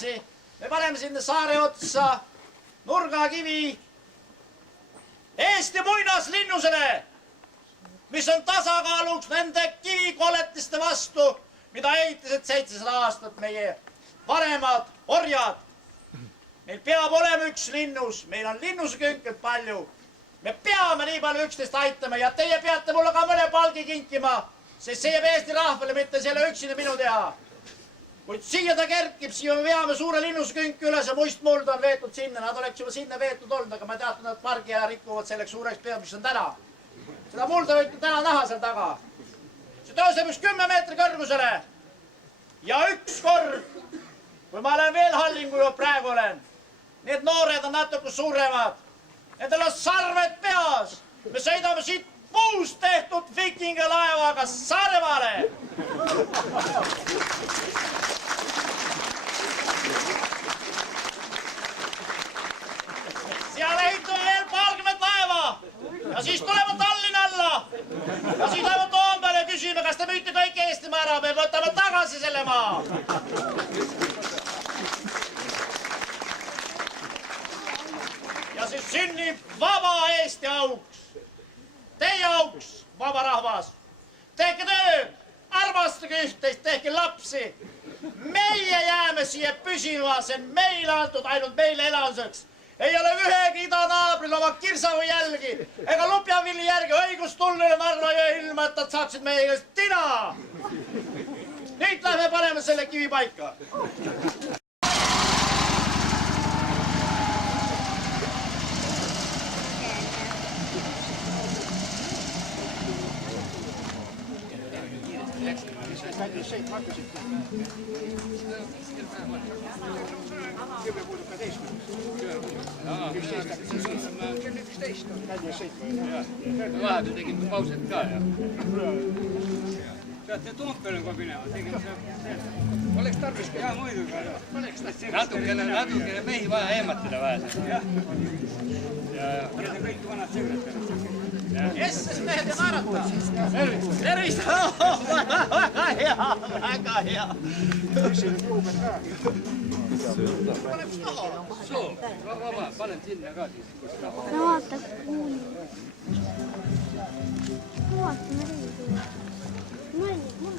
Me paneme sinna saare otsa nurgakivi Eesti muinaslinnusele, mis on tasakaaluks nende kivikoletiste vastu, mida ehitasid 700 aastat meie vanemad orjad. Meil peab olema üks linnus, meil on linnusekünkelt palju. Me peame nii palju üksteist aitama ja teie peate mulle ka mõne palgi kinkima, sest see jääb Eesti rahvale, mitte selle üksine minu teha. Kuid siia ta kerkib, siia me veame suure linnusekünki üles ja muistmuld on veetud sinna. Nad oleks juba sinna veetud olnud, aga ma teatan, nad pargi ja rikuvad selleks suureks peab, mis on täna. Seda mulda võite täna näha seal taga. See tõuseb üks 10 meetri kõrgusele. Ja üks kord, kui ma olen veel hallin, kui ma praegu olen, need noored on natuke suuremad. Nendel on sarved peas. Me sõidame siit puust tehtud vikingalaevaga Saaremaale. Seal ehitame veel paarkümmend laeva ja siis tuleme Tallinna alla ja siis läheme Toompeale ja küsime, kas te müüte kõik Eestimaa ära, me võtame tagasi selle maa. Ja siis sünnib vaba Eesti auks, teie auks, vaba rahvas. Tehke tööd, armastage ühteist, tehke lapsi. Meie jääme siia püsima, see on meile antud ainult meile elamiseks. Ei ole ühegi idanaabril oma kirsa või jälgi ega lupjavilli järgi õigus tulla Narva jõe ilma, et nad saaksid meie käest tina. Nüüd lähme paneme selle kivi paika. Vahepeal tegime pauset ka ja peate Toompeale kohe minema, tegime see oleks tarvis ka. Jaa, muidugi. Natukene mehi vaja eematada vaja. Ja te kõik vanad sõbrad. Jesses mehed ja naerata. Tervist! Väga hea, väga hea. Soo, vaba, panen sinna ka siis. No vaata, kuuli. Vaata, mul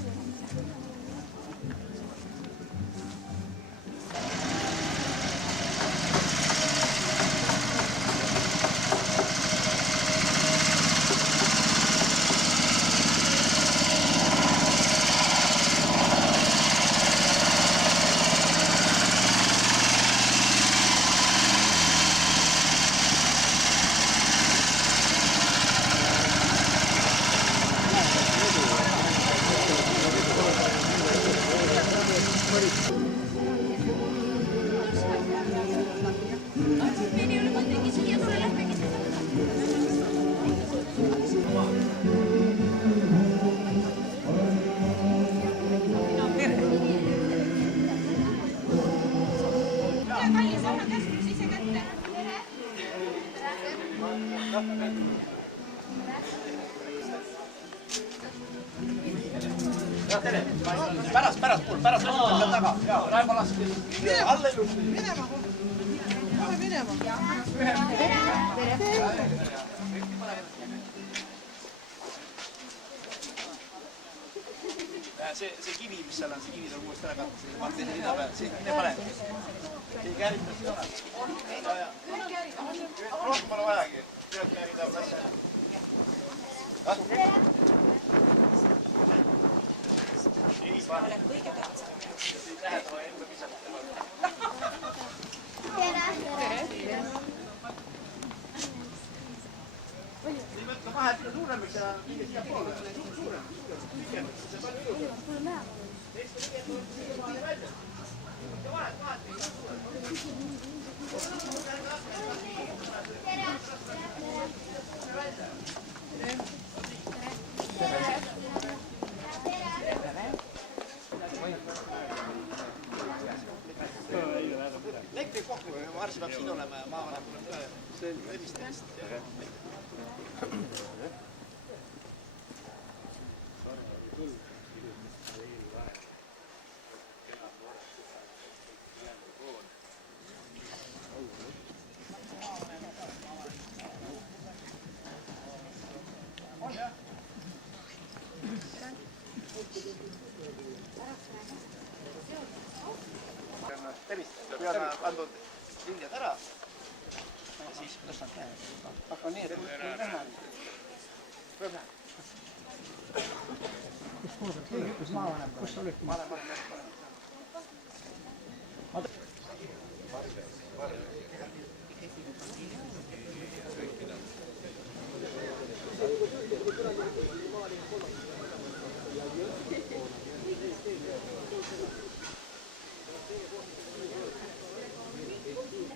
Pärast lõputab seal taga. Jaa, Raimo laske. Alle ilusti. Minema. Ole minema. See kivi, mis seal on, see kivi tuleb uuesti ära katta. See panete see rida peal. See mine pane. See käritas seda. Rohkem pole vajagi. Tead, mida rida asja. Ei pane. Kõige tähtsam. Tähed oma enda pisata. Tere. Ei võtta vahet ka suuremaks ja minge siia poole. Suurem. See on palju ilusam. Teiste liiget tuleb siia maale välja. Ja vahet. Elektri kokku, Marsi peab siin olema ja maavanem tuleb ka. See on emistamist. andnud linjad ära. Ja siis tõstan käe. Aga nii, et näha. Kus maavanem? Kus sa olid?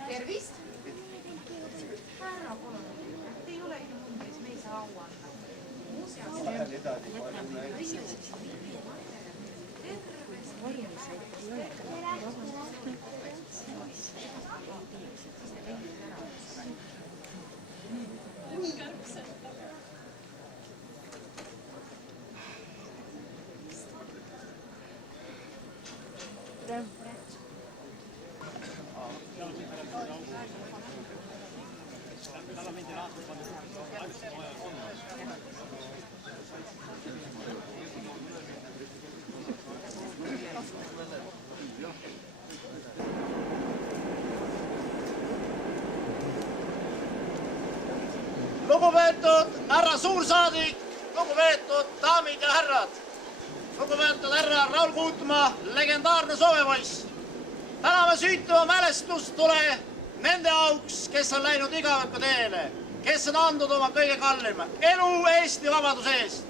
Tervist! Härra palun, ei ole inimumbes, me ei saa au anda. Lugupeetud härra suursaadik, lugupeetud daamid ja härrad, lugupeetud härra Raul Kuutmaa, legendaarne soovepoiss. Täname süütuma mälestustule nende auks, kes on läinud igaviku teele, kes on andnud oma kõige kallima elu Eesti vabaduse eest.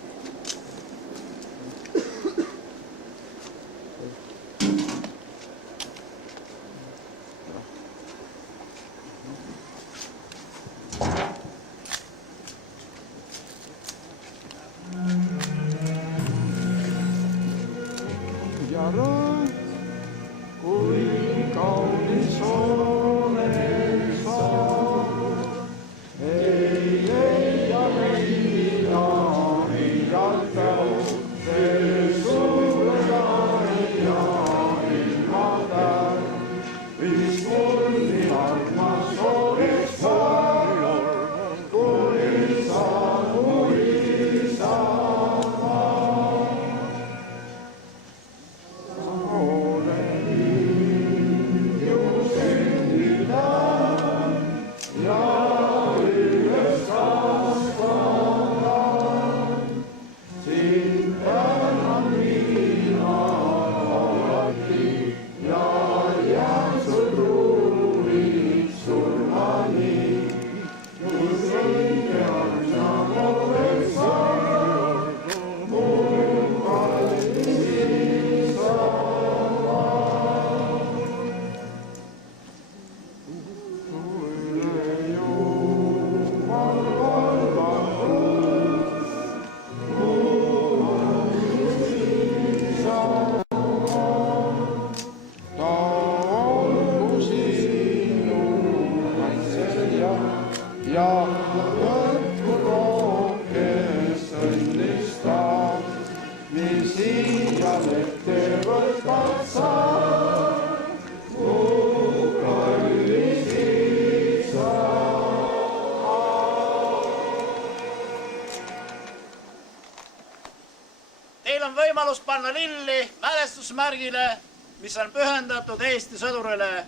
Teil on võimalus panna lilli mälestusmärgile, mis on pühendatud Eesti sõdurile,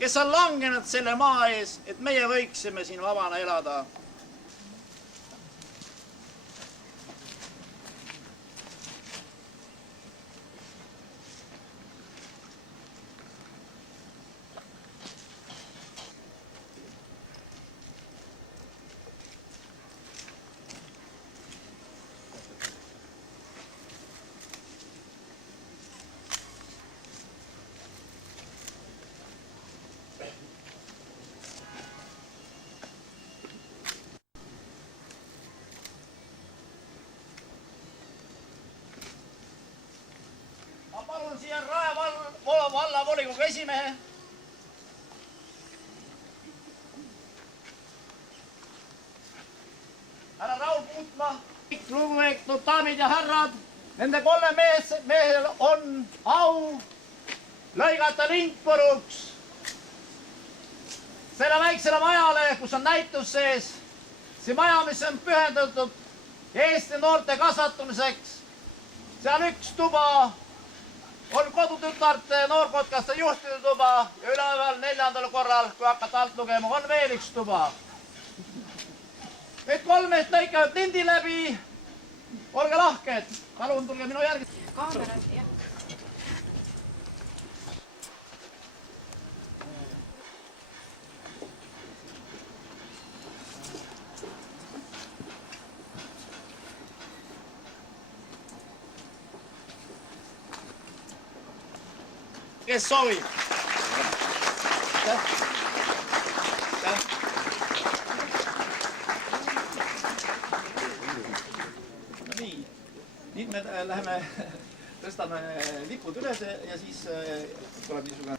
kes on langenud selle maa ees, et meie võiksime siin vabana elada. Palun siia Rae vallavolikogu esimehe. Härra Raul Kuutmaa, lugupeetud daamid ja härrad, nende kolme mehel on au lõigata lint puruks selle väiksele majale, kus on näitus sees. See maja, mis on pühendatud Eesti noorte kasvatamiseks. Seal üks tuba on kodu kodutütarte noorkotkaste juhtide tuba ja üleval 4. korral, kui hakkate alt lugema, on veel üks tuba. Need 3 meest lõikavad lindi läbi. Olge lahked. Palun, tulge minu järgi. Kaamerad, jah. Kes soovib? No nii. Nüüd me läheme, tõstame lipud üles ja siis tuleb niisugune.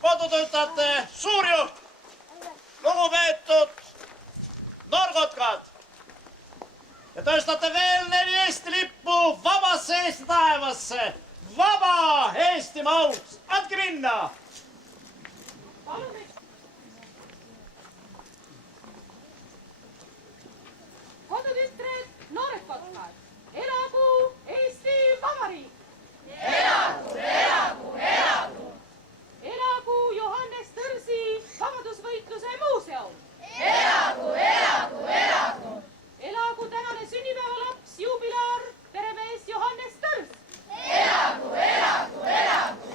Kodutütate suurjuht, lugupeetud noorkotkad ja tõstate veel 4 Eesti lippu vabasse Eesti taevasse. Vaba Eestimaa auks. Andke minna! Kodutütred, noored kotkad, elagu Eesti Vabariik! Elagu, elagu, elagu! Elagu Johannes Tõrsi vabadusvõitluse muuseum! Elagu, elagu, elagu! Elagu tänane sünnipäevalaps, juubilaar, peremees Johannes Tõrs! Elagu, elagu, elagu!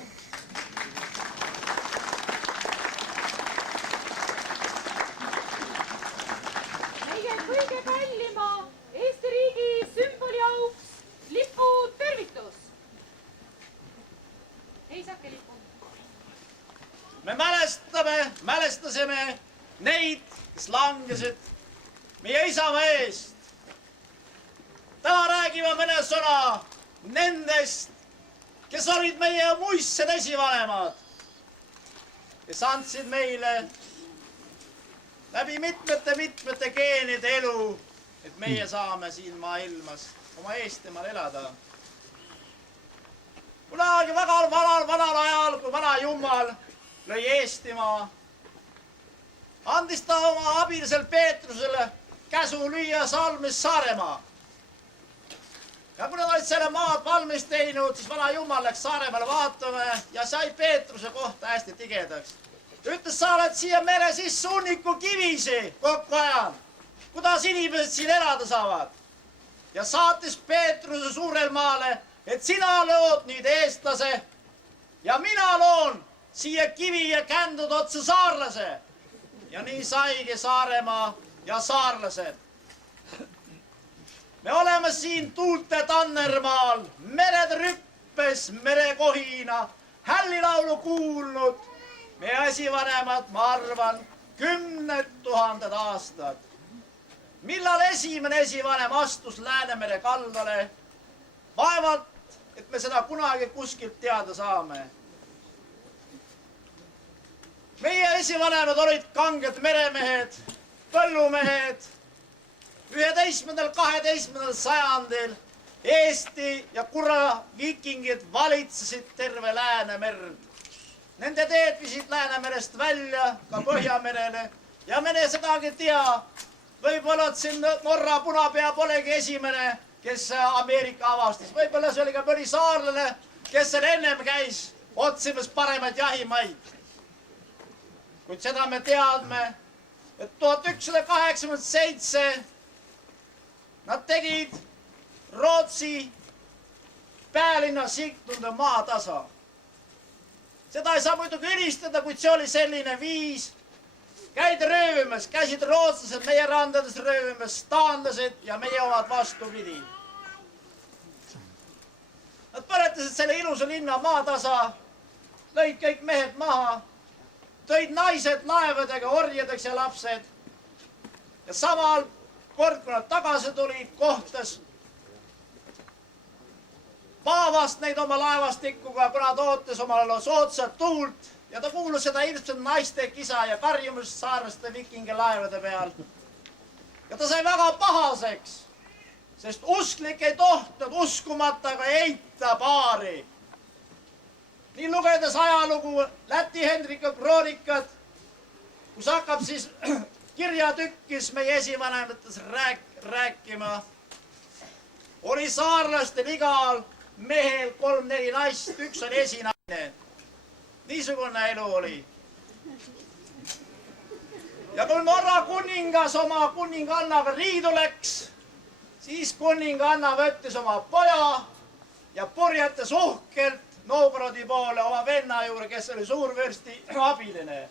Meie kõige kallima Eesti riigi sümboli auks lipu tervitus! Heisake lipu! Me mälestasime neid, kes langesid meie isamaa eest. Täna räägime mõne sõna nendest, kes olid meie muistsed esivanemad, kes andsid meile läbi mitmete geenide elu, et meie saame siin maailmas oma Eestimaal elada. Kunagi väga vanal ajal, kui vana Jumal lõi Eestimaa, andis ta oma abilisel Peetrusele käsu lüüa salmis Saaremaa. Ja kui nad olid selle maad valmis teinud, siis vana Jumal läks Saaremaale vaatama ja sai Peetruse kohta hästi tigedaks. Ütles, sa oled siia mere sisse hunniku kivisi kokku ajanud. Kuidas inimesed siin elada saavad? ja saatis Peetruse Suurelmaale, et sina lood nüüd eestlase ja mina loon siia kivi ja kändud otsa saarlase. Ja nii saigi Saaremaa ja saarlased. Me oleme siin tuulte Tannermaal, mered rüppes, merekohina, hällilaulu kuulnud. Meie esivanemad, ma arvan, 10 000 aastad. Millal esimene esivanem astus Läänemere kaldale? Vaevalt, et me seda kunagi kuskilt teada saame. Meie esivanemad olid kanged meremehed, põllumehed. 11.–12. sajandil Eesti ja Kura viikingid valitsesid terve Läänemerd. Nende teed visid Läänemerest välja ka Põhjamerele ja me sedagi tea. Võib-olla siin Norra punapea polegi esimene, kes Ameerika avastas. Võib-olla see oli ka mõni saarlane, kes seal ennem käis otsimas paremaid jahimaid. Kuid seda me teadme, et 1187 nad tegid Rootsi pealinna Sigtunde maatasa. Seda ei saa muidugi ülistada, kuid see oli selline viis. Käid röövimas, käisid rootslased meie randades röövimas, taanlased ja meie omad vastupidi. Nad põletasid selle ilusa linna maatasa, lõid kõik mehed maha, tõid naised laevadega orjadeks ja lapsed. Ja samal kord, kui nad tagasi tulid, kohtas paavast neid oma laevastikuga, kuna ta ootas omale soodsat tuult ja ta kuulus seda ilmselt naiste kisa ja karjumust saarlaste vikinge laevade peal. Ja ta sai väga pahaseks, sest usklik ei tohtnud uskumata ka eita paari. Nii lugedes ajalugu Läti Hendrika kroonikat, kus hakkab siis kirjatükkis meie esivanemates rääkima, oli saarlastel igal mehel 3-4 naist, üks oli esinaine. Niisugune elu oli. Ja kui Norra kuningas oma kuningannaga riidu läks, siis kuninganna võttis oma poja ja purjetas uhkelt Novgorodi poole oma venna juurde, kes oli suurvürsti abiline.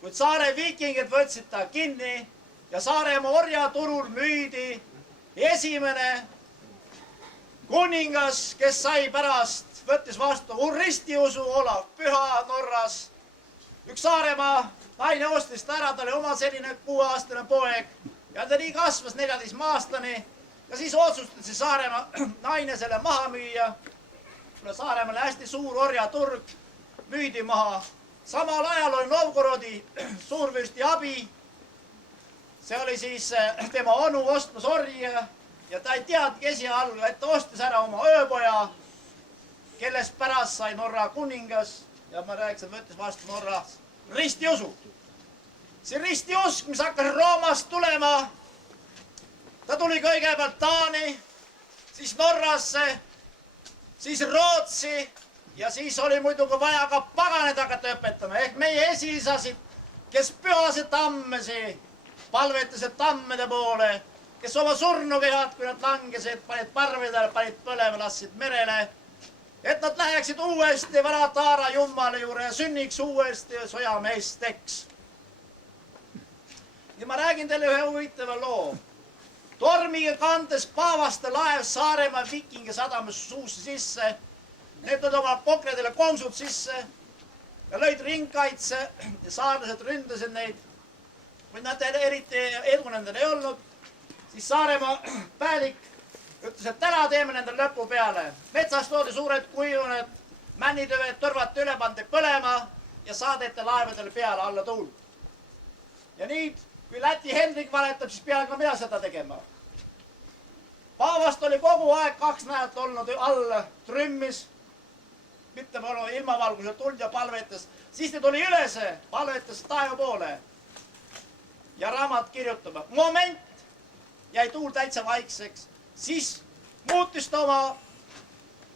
Kuid saare viikingid võtsid ta kinni ja Saaremaa orjaturul müüdi esimene kuningas, kes sai pärast, võttis vastu ristiusu Olav Püha Norras. Üks Saaremaa naine ostis ta ära, ta oli oma selline 6-aastane poeg ja ta nii kasvas 14-aastani ja siis otsustati Saaremaa naine selle maha müüa. Saaremaal hästi suur orjaturg, müüdi maha. Samal ajal oli Novgorodi suurvürsti abi. See oli siis tema onu ostmas orja ja ta ei teadki esialgu, et ta ostis ära oma ööpoja, kellest pärast sai Norra kuningas ja ma rääkisin, et võttis vastu Norra ristiusu. See ristiusk, mis hakkas Roomast tulema, ta tuli kõigepealt Taani, siis Norrasse, siis Rootsi ja siis oli muidugi vaja ka paganed hakata õpetama. Ehk meie esiisasid, kes pühasid tammesi, palvetasid tammede poole, kes oma surnukehad, kui nad langesid, panid parvedele, panid põlema, lasid merele, et nad läheksid uuesti vana Taara Jummale juurde ja sünniks uuesti sojameesteks. Ja ma räägin teile ühe huvitava loo. Tormiga kandes paavaste laev Saaremaa vikinge sadamas suusse sisse. Need tulid oma pokredele komsud sisse ja lõid ringkaitse ja saarlased ründasid neid. Kui nad eriti edu nendel ei olnud, siis Saaremaa päälik ütles, et täna teeme nendel lõpu peale. Metsast toodi suured kuivuned, männitüved tõrvati üle, pandi põlema ja saadeti laevadele peale alla tuult. Ja nüüd, kui Läti Hendrik valetab, siis peale ka mida seda tegema. Paavast oli kogu aeg 2 nädalat olnud all trümmis, mitte palju ilmavalguse tuld ja palvetas. Siis ta tuli ülese, palvetas taeva poole ja raamat kirjutama. Moment jäi tuul täitsa vaikseks, siis muutis ta oma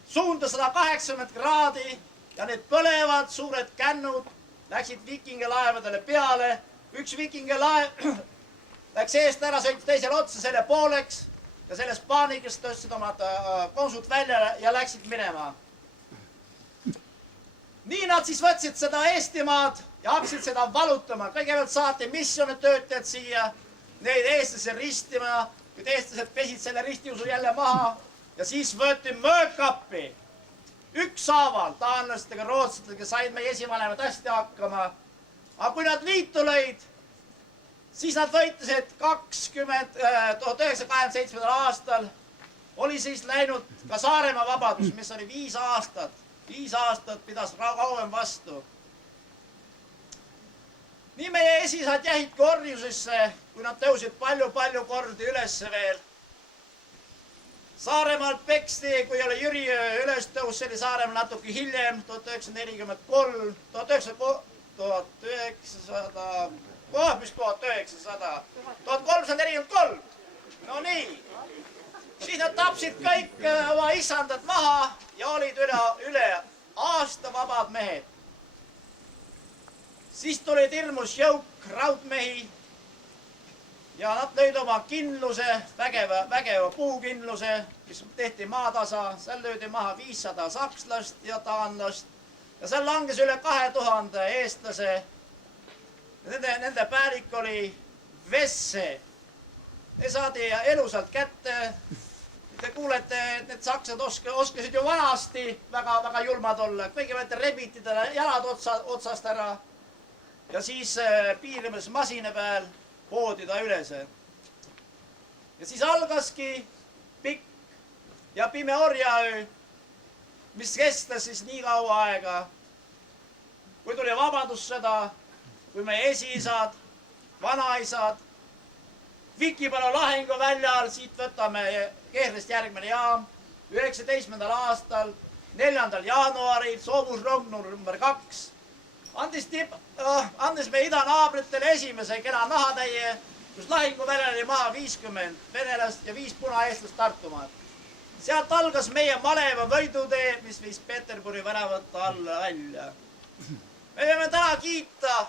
suunda 180 kraadi ja need põlevad suured kännud läksid vikinge laevadele peale. Üks vikinge laev läks eest ära, sõitis teisele otsa selle pooleks ja sellest paanikast tõstsid omad konsud välja ja läksid minema. Nii nad siis võtsid seda Eestimaad ja hakkasid seda valutama. Kõigepealt saati missioonitöötajad siia, neid eestlasi ristima, kui eestlased pesid selle ristiusu jälle maha ja siis võeti mõõkappi. Ükshaaval taanlastega, rootslastega said meie esivanemad hästi hakkama. Aga kui nad liitu lõid, siis nad võitlesid 1927. aastal oli siis läinud ka Saaremaa vabadus, mis oli 5 aastat. 5 aastat pidas kauem vastu. Nii meie esisad jäidki orjusesse, kui nad tõusid palju kordi ülesse veel. Saaremaalt peksti, kui oli Jüri ülestõus, see oli Saaremaal natuke hiljem, 1943, 1343. No nii. Siis nad tapsid kõik oma isandad maha ja olid üle aasta vabad mehed. Siis tulid hirmus jõuk raudmehi ja nad lõid oma kindluse, vägeva puukindluse, mis tehti maatasa. Seal löödi maha 500 sakslast ja taanlast ja seal langes üle 2000 eestlase. Nende päälik oli Vesse. Ne saadi elusalt kätte. Te kuulete, et need saksad oskasid ju vanasti väga julmad olla. Kõigepealt rebiti talle jalad otsast ära ja siis piirimas masina peal poodi ta ülese. Ja siis algaski pikk ja pime orjaöö, mis kestas siis nii kaua aega. Kui tuli vabadussõda, kui meie esiisad, vanaisad, Vikipalu lahingu väljal, siit võtame Kehrest järgmine jaam, 19. aastal, 4. jaanuaril, soomusrong number 2, andis meie idanaabritele esimese kena nahatäie, kus lahingu väljal oli maha 50 venelast ja 5 punaeestlast Tartumaad. Sealt algas meie maleva võidutee, mis viis Peterburi väravate alla välja. Me peame täna kiita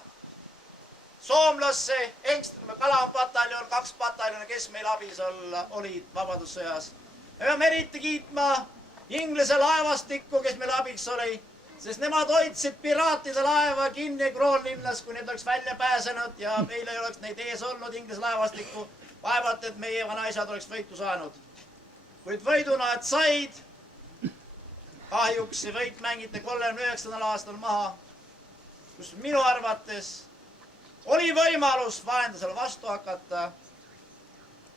soomlasse, Engströmi kalapataljon, 2 pataljoni, kes meil abis olid vabadussõjas. Me peame eriti kiitma Inglise laevastikku, kes meil abiks oli, sest nemad hoidsid piraatide laeva kinni Kroonlinnas, kui need oleks välja pääsenud ja meil ei oleks neid ees olnud Inglise laevastikku. Vaevalt, et meie vanaisad oleks võitu saanud. Kuid võidu nad said, kahjuks see võit mängiti 39. aastal maha, kus minu arvates oli võimalus vaenlasele vastu hakata,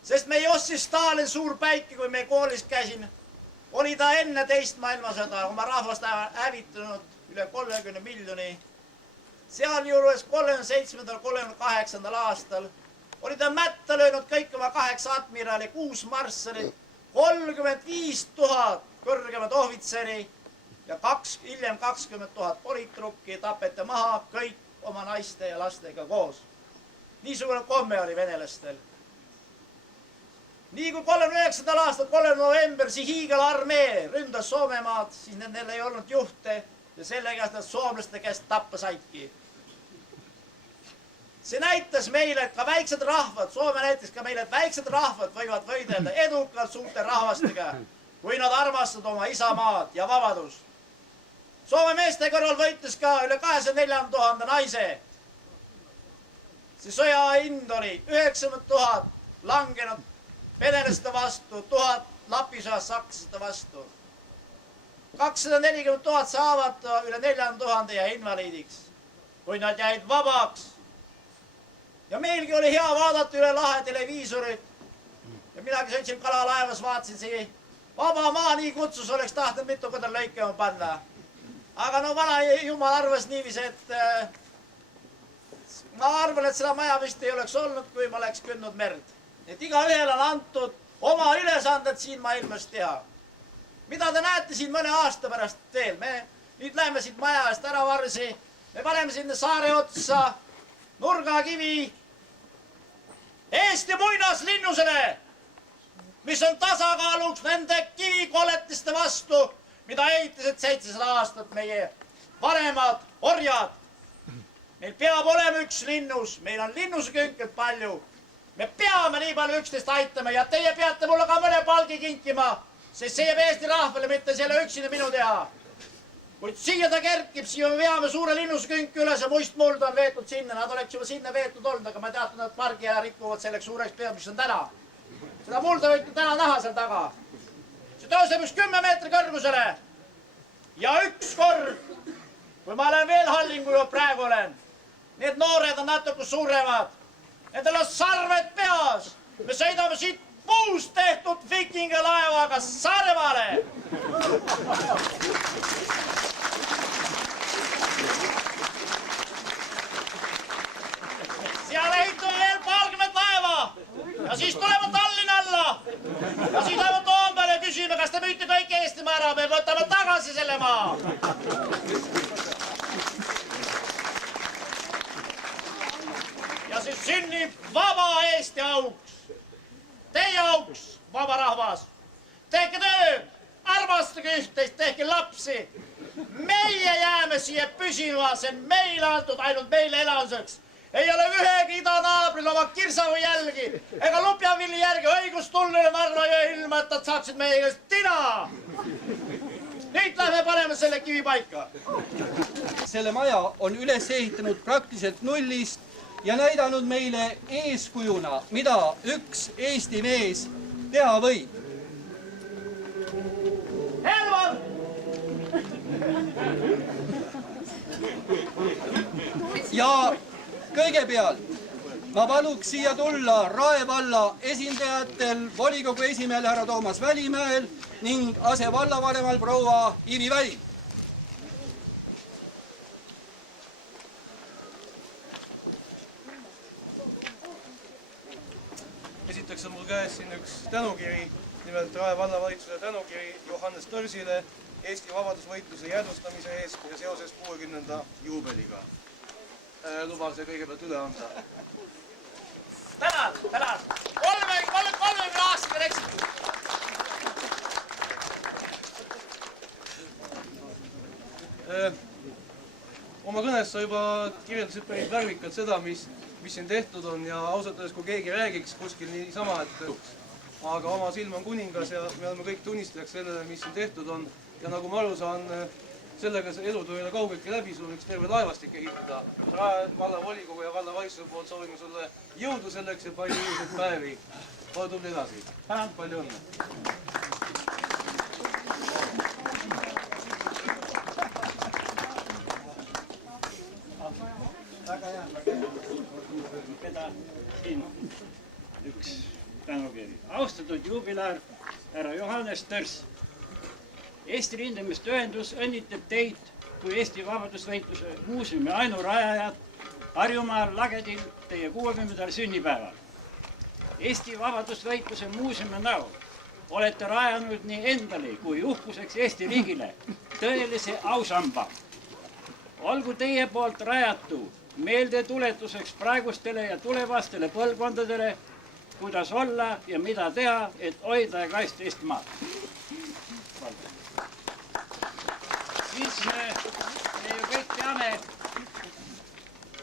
sest me ostis Stalin suur päike, kui me koolis käisin, oli ta enne teist maailmasõda oma rahvast hävitanud üle 30 miljoni. Sealjuures 37.–38. aastal oli ta mätta löönud kõik oma 8 admirali, 6 marssalit, 35 000 kõrgemat ohvitseri ja hiljem 20 000 politrukki tapeti maha kõik oma naiste ja lastega koos. Niisugune komme oli venelastel. Nii kui 39. aastal 3. november see hiigelarmee ründas Soomemaad, siis nendel ei olnud juhte ja sellega nad soomlaste käest tappa saidki. See näitas meile, et ka väiksed rahvad, Soome näitas ka meile, et väiksed rahvad võivad võidelda edukalt suurte rahvastega, kui nad armastavad oma isamaad ja vabadust. Soome meeste kõrval võitles ka üle 24 000 naise. See sõja hind oli 90 000 langenud venelaste vastu, 1000 Lapisõjas sakslaste vastu. 240 000 saavad üle 4000 ja invaliidiks, kui nad jäid vabaks. Ja meilgi oli hea vaadata üle lahe televiisorit. Ja minagi sõitsin kalalaevas, vaatasin see vaba maa nii kutsus, oleks tahtnud mitu korda lõikema panna. Aga no vana jumal arvas niiviisi, et ma arvan, et seda maja vist ei oleks olnud, kui ma oleks kündnud merd. Et igaühel on antud oma ülesanded siin maailmas teha. Mida te näete siin mõne aasta pärast veel? Me nüüd läheme siit maja eest ära varsi. Me paneme sinna saare otsa nurgakivi Eesti muinaslinnusele, mis on tasakaaluks nende kivikolletiste vastu, mida ehitasid 700 aastat meie vanemad orjad. Meil peab olema üks linnus, meil on linnusekünkelt palju. Me peame nii palju üksteist aitama ja teie peate mulle ka mõne palgi kinkima, sest see jääb Eesti rahvale, mitte selle üksine minu teha. Kuid siia ta kerkib, siia me veame suure linnuskünki üles ja muistmuld on veetud sinna. Nad oleks juba sinna veetud olnud, aga ma teatan, et pargi ära rikuvad selleks suureks peab, mis on täna. Seda mulda võite täna näha seal taga. See tõuseb üks 10 meetri kõrgusele. Ja üks kord, kui ma olen veel hallingu juba praegu olen, need noored on natuke suuremad. Nendel on sarved peas. Me sõidame siit puust tehtud vikingelaevaga Saaremaale. Seal ehitame veel paarkümmend laeva ja siis tuleme Tallinna alla ja siis läheme Toompeale ja küsime, kas te müüte kõik Eestimaa ära, me võtame tagasi selle maa. Ja siis sünnib vaba Eesti auks, teie auks, vaba rahvas. Tehke tööd, armastage üht-teist, tehke lapsi. Meie jääme siia püsima, see on meile antud ainult meile elamiseks. Ei ole ühegi idanaabril oma kirsavõi jälgi ega lupjavilli järgi õigust tullele Narva jõe ilma, et nad saaksid meie käest tina. Nüüd lähme paneme selle kivi paika. Selle maja on üles ehitanud praktiliselt nullist ja näidanud meile eeskujuna, mida üks Eesti mees teha võib. Helvan! Ja kõigepealt ma paluks siia tulla Rae valla esindajatel, volikogu esimehel härra Toomas Välimäel ning asevallavanemal proua Ivi Väli. Esiteks on mul käes siin üks tänukiri, nimelt Rae vallavalitsuse tänukiri Johannes Tõrsile Eesti vabadusvõitluse jäädvustamise eest ja seoses 60. juubeliga. Luban see kõigepealt üle anda. Tänan, tänan. 30 aastane eksitus. Oma kõnes sa juba kirjeldasid päris värvikalt seda, mis siin tehtud on ja ausalt öeldes, kui keegi räägiks kuskil niisama, et aga oma silm on kuningas ja me oleme kõik tunnistajaks sellele, mis siin tehtud on. Ja nagu ma aru saan, sellega see elutöö ei ole kaugeltki läbi, sul on üks terve laevastik ehitada. Rae vallavolikogu ja vallavalitsuse poolt soovime sulle jõudu selleks ja palju ilusaid päevi. Ole tubli edasi. Palju õnne. Siin üks tänukiri. Austatud juubilaar härra Johannes Tõrs. Eesti Rindemiste Ühendus õnnitleb teid kui Eesti Vabadusvõitluse muuseumi ainurajajad Harjumaal Lagedil teie 60. sünnipäeval. Eesti Vabadusvõitluse muuseumi näol olete rajanud nii endale kui uhkuseks Eesti riigile tõelise ausamba. Olgu teie poolt rajatu meeldetuletuseks praegustele ja tulevastele põlvkondadele, kuidas olla ja mida teha, et hoida ja kaitsta Eestimaad. Siis me ju kõik teame,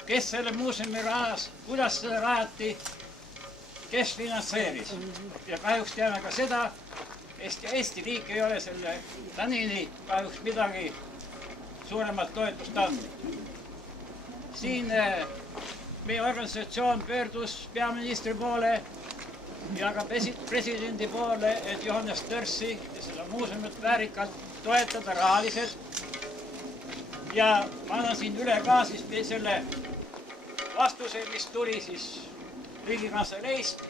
kes selle muuseumi rajas, kuidas seda rajati, kes finantseeris. Ja kahjuks teame ka seda, Eesti riik ei ole selle tänini kahjuks midagi suuremat toetust andnud. Siin meie organisatsioon pöördus peaministri poole ja ka presidendi poole, et Johannes Tõrssi ja seda muuseumit väärikalt toetada rahaliselt. Ja ma annan siin üle ka siis selle vastuse, mis tuli siis Riigikantseleist.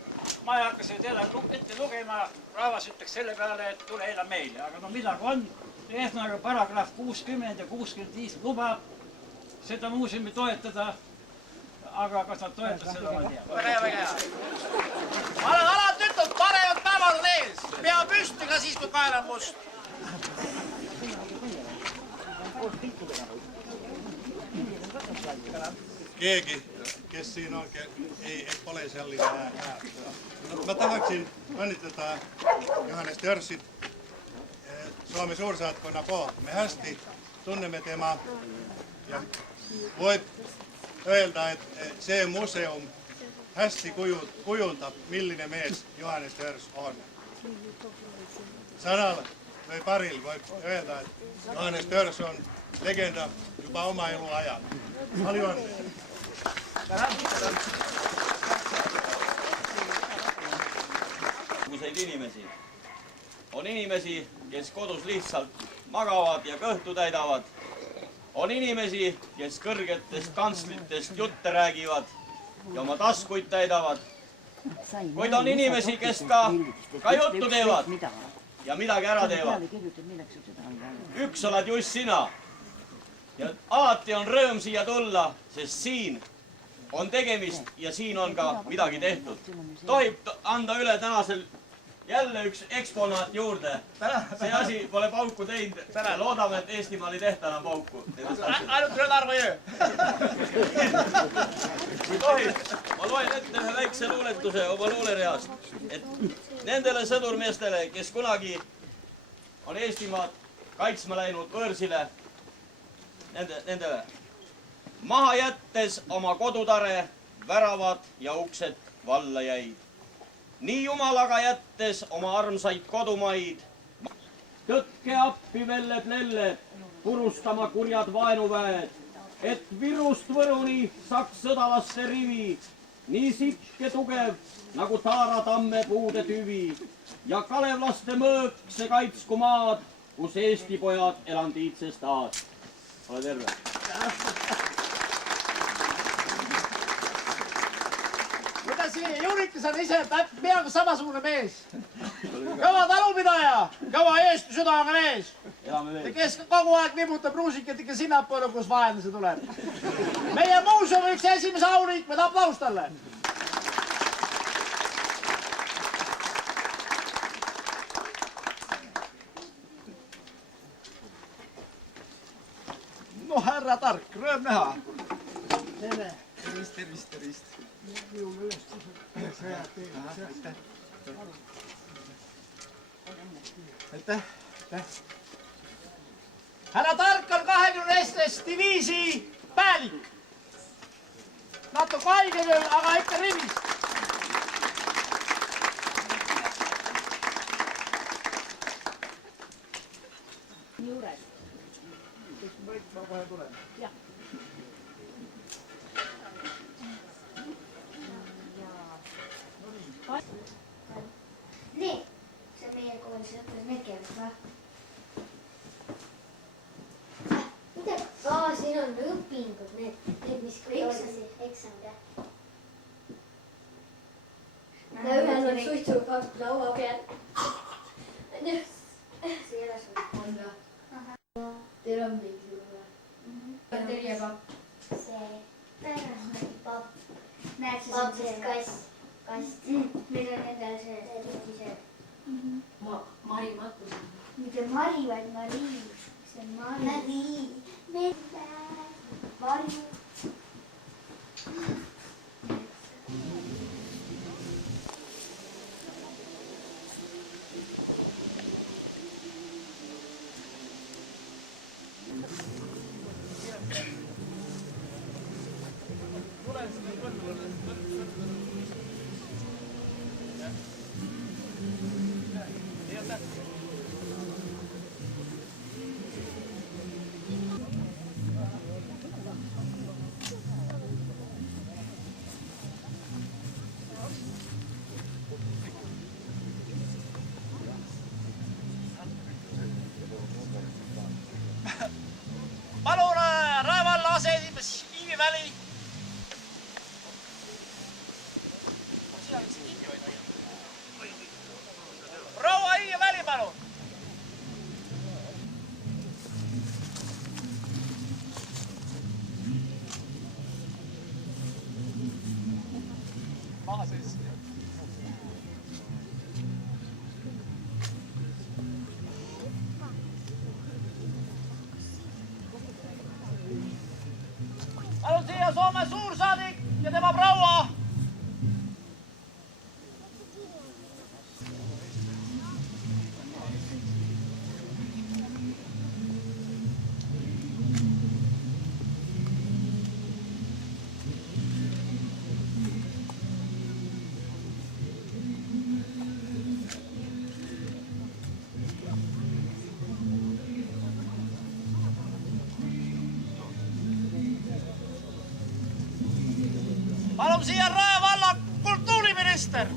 Ma ei hakka seda ette lugema, rahvas ütleks selle peale, et tule eela meile. Aga no midagi on, eesmärga paragrahv 60 ja 65 lubab seda muuseumi toetada, aga kas nad toetavad seda, ma ei tea. Väga hea. Ma olen alati ütlnud, parevad päevad on ees. Pea püsti ka siis, kui kael on must. Keegi, kes siinä on, ei ole sellainen hää. Mä tahaksin onnitleda Johannes Tõrsit Suomen suursaatkonna poolt. Me hästi tunnemme tema ja voi öelda, että se museum hästi kujundab, milline mees Johannes Törs on. Sanal või paril võib öelda, et Johannes Törs on legenda juba oma eluajal. Palju õnne! Inimesi. On inimesi, kes kodus lihtsalt magavad ja kõhtu täidavad. On inimesi, kes kõrgetest kantslitest jutte räägivad ja oma taskuid täidavad. Kuid on inimesi, kes ka juttu teevad ja midagi ära teevad. Üks oled just sina. Ja alati on rõõm siia tulla, sest siin on tegemist ja siin on ka midagi tehtud. Tohib anda üle tänasel jälle üks eksponaat juurde. See asi pole pauku teinud. Loodame, et Eestimaal ei tehta enam pauku. Ainult üle Narva jõe. Kui tohib, ma loen ette ühe väikse luuletuse oma luulereast. Et nendele sõdurmeestele, kes kunagi on Eestimaad kaitsma läinud võõrsile, nendele maha jättes oma kodutare, väravad ja uksed valla jäid. Nii jumalaga jättes oma armsaid kodumaid. Tõtke appi velled-lelled, purustama kurjad vaenuväed, et Virust Võruni saaks sõdalaste rivi, nii sipk ja tugev nagu Taara tamme puude tüvi ja kalevlaste mõõk see kaitsku maad, kus Eesti pojad elandiitsest taas. Ole terve! Jurikas on ise peaaegu samasugune mees. Kõva talupidaja, kõva Eesti südaga mees. Kes kogu aeg vibutab ruusikat ikka sinnapoole, kus vaenlase tuleb. Meie muuseumi üks esimese auliikmed, aplaus talle. No härra Tark, rõõm näha. Tere. Tervist. Aitäh. Härra Tark on 20. diviisi päälik. Natuke haige veel, aga ikka rivis. Juures. Ma kohe tulen. Jah. Nii, see meie koolis õppes nägevad, va? Mida? Siin on õpingud, need mis eksamid, jah. Ühel on suitsukakk laua peal. See ei ole sul on või? Teil on mingi või? Terjepapp. See papp. Näed, see on see kast. Meil on endal see ise. Mari Matus. Mitte Mari, vaid Marii. See on Marii. Mari. Palun Rae valla aseesimees Iivi Väli. Proua Iivi Väli, palun. Maha sees. Palun siia Soome suursaadik ja tema proua. siia Rae valla kultuuriminister.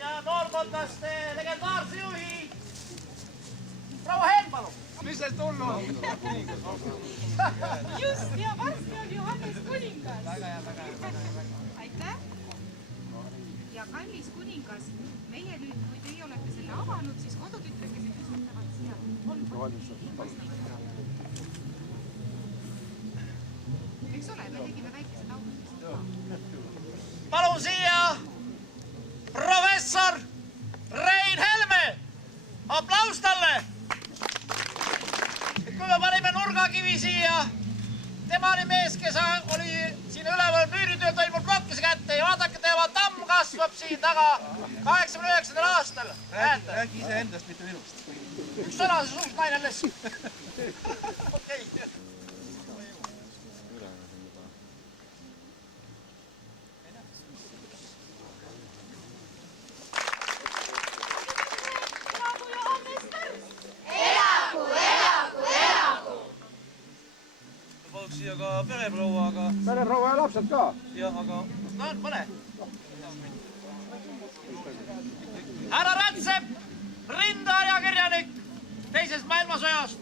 Ja noorkondaste legendaarse juhi proua Helmalu. Mis see tulnud on? Just, ja varsti on Johannes kuningas. Aitäh. Ja kallis kuningas, meie nüüd, kui teie olete selle avanud, siis kodutütrekesed üsutavad siia 3 eks ole, me tegime väikesed autod. Palun siia professor Rein Helme. Aplaus talle. Kui me panime nurgakivi siia, tema oli mees, kes oli siin üleval püüritööl, tõi mul plokkise kätte ja vaadake, tema tamm kasvab siin taga 89. aastal. Räägi ise endast, mitte minust. Üks sõna see suust naine alles. Okei. Paluks siia ka pereproua, aga... Pereproua ja lapsed ka? Jah, aga... No, pane. Härra Rätsep, rindaajakirjanik teisest maailmasõjast.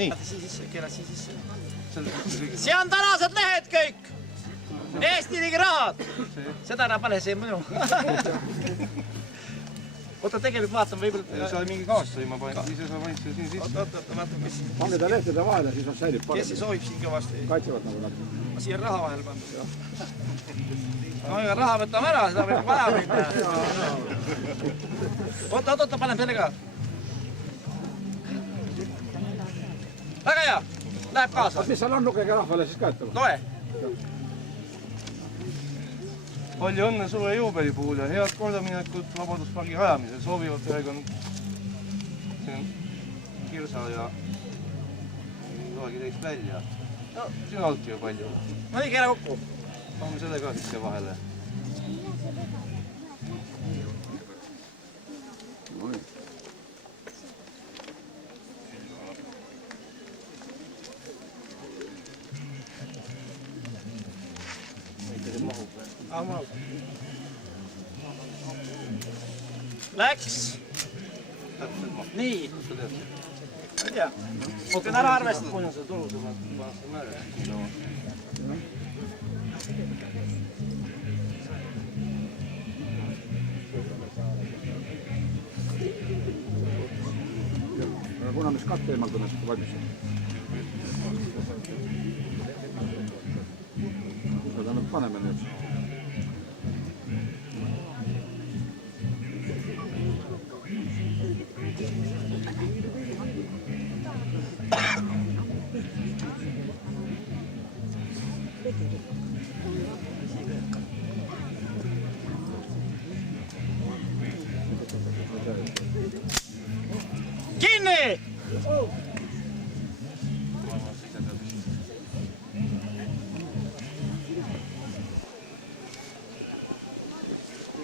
Nii. See on tänased lehed kõik. Eesti tegi rahad. Seda ära pane see minu. Oota, tegelikult vaatame võib-olla... Sa oli mingi kaas tõi, ma panin, ise sa panid selle siin sisse. Vaatame, mis... Pange ta lehtede vahele, siis on säilib parem. Kes soovib siin kõvasti? Kaitsevad nagu natuke. Ma siia raha vahel panna. No ega raha võtame ära, seda võib vaja minna. Oota, panen selle ka. Väga hea, läheb kaasa. Mis seal on, lugege rahvale siis ka ette? Loe. Palju õnne suure juubeli puhul ja head kordaminekut Vabaduspargi rajamisel. Soovivad perekond Kirsa ja loegi teist välja. No, siin olnudki ju palju. No nii, keera kokku. Paneme selle ka siia vahele. Läks. Nii. Ma ei tea. Pean ära arvestama. Panen seda tulusumat, panen seda määre. Aga kuna mis katte eemaldame, siis valmis. Seda nüüd paneme nüüd. Kinni!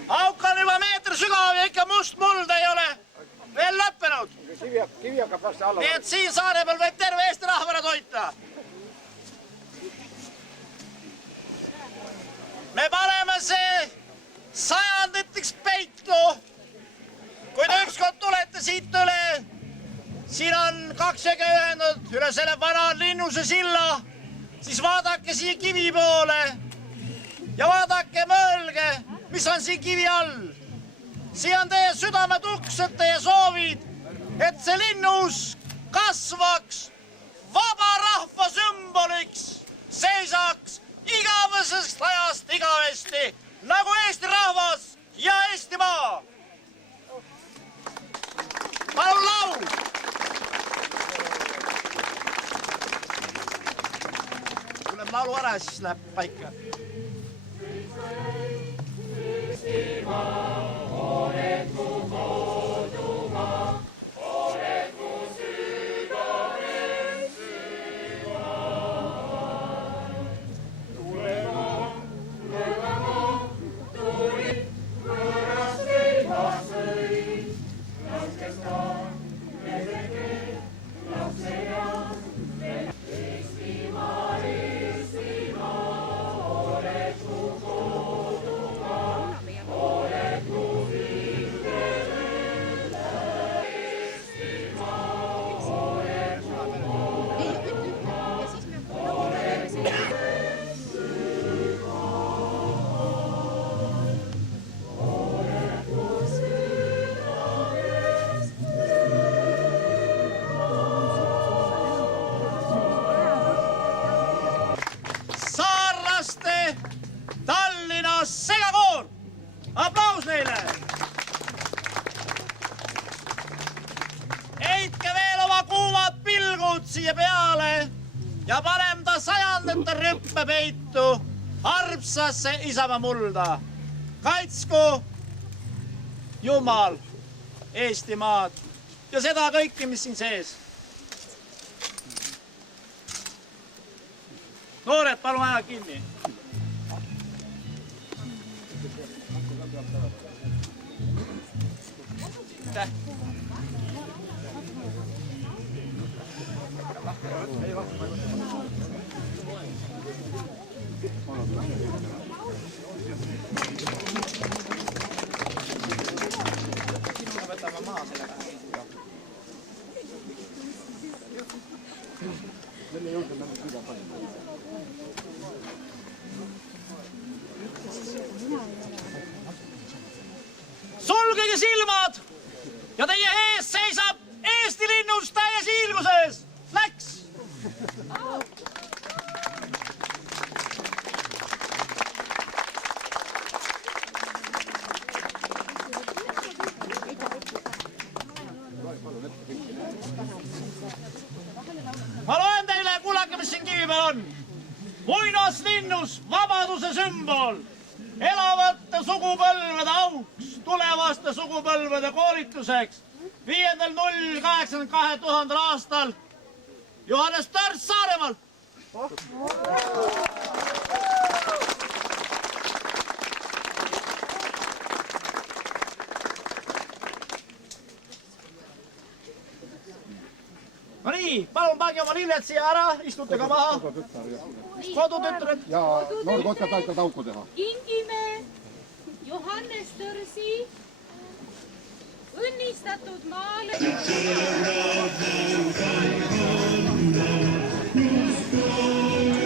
Auk on juba meetri sügav ja ikka must muld ei ole. veel lõppenud. Kivi hakkab varsti alla. Nii et siin saare peal võib terve Eesti rahva ära toita. Me paneme see sajanditeks peitu. Kui te ükskord tulete siit üle, siin on 2 jõge ühendud üle selle vana Linnuse silla, siis vaadake siia kivi poole ja vaadake, mõelge, mis on siin kivi all. Siin on teie südametuksed, teie soovid, et see Linnus kasvaks vaba rahva sümboliks, seisaks igavesest ajast igavesti, nagu Eesti rahvas ja Eestimaa. Palun laul! Tuleb laulu ära, siis läheb paika. Eestimaa, oled mu kodumaa, oled mu südames sügav. Tulema, tuli, võõras leiva sõi, laskes ta, ledeke, lapse ja Eestimaa, Eestimaa, oled mu kodumaa, oled mu vihkele, Eestimaa, oled mu kodumaa, oled mu saarlaste Tallinnas segakoor. Aplaus neile. Heitke veel oma kuumad pilgud siia peale ja panem ta sajandite rüppepeitu armsasse Isamaa mulda. Kaitsku Jumal Eestimaad ja seda kõike, mis siin sees. Noored, palun aja kinni. Aitäh. Võtame maa sellega. Sulgege silmad ja teie ees seisab Eesti Linnus täies hiilguses. Läks! Ma loen teile, kuulake, mis siin kivi peal on. Muinaslinnus vabaduse sümbol, elavate sugupõlvede auks, tulevaste sugupõlvede koolituseks 5.08.2000 aastal Johannes Törts Saaremaalt. No nii, palun pange oma lilled siia ära, istute ka maha. Kodutütred. Ja noorkotkad aitavad auku teha. Kingime Johannes Törsi õnnistatud maale. Thank you.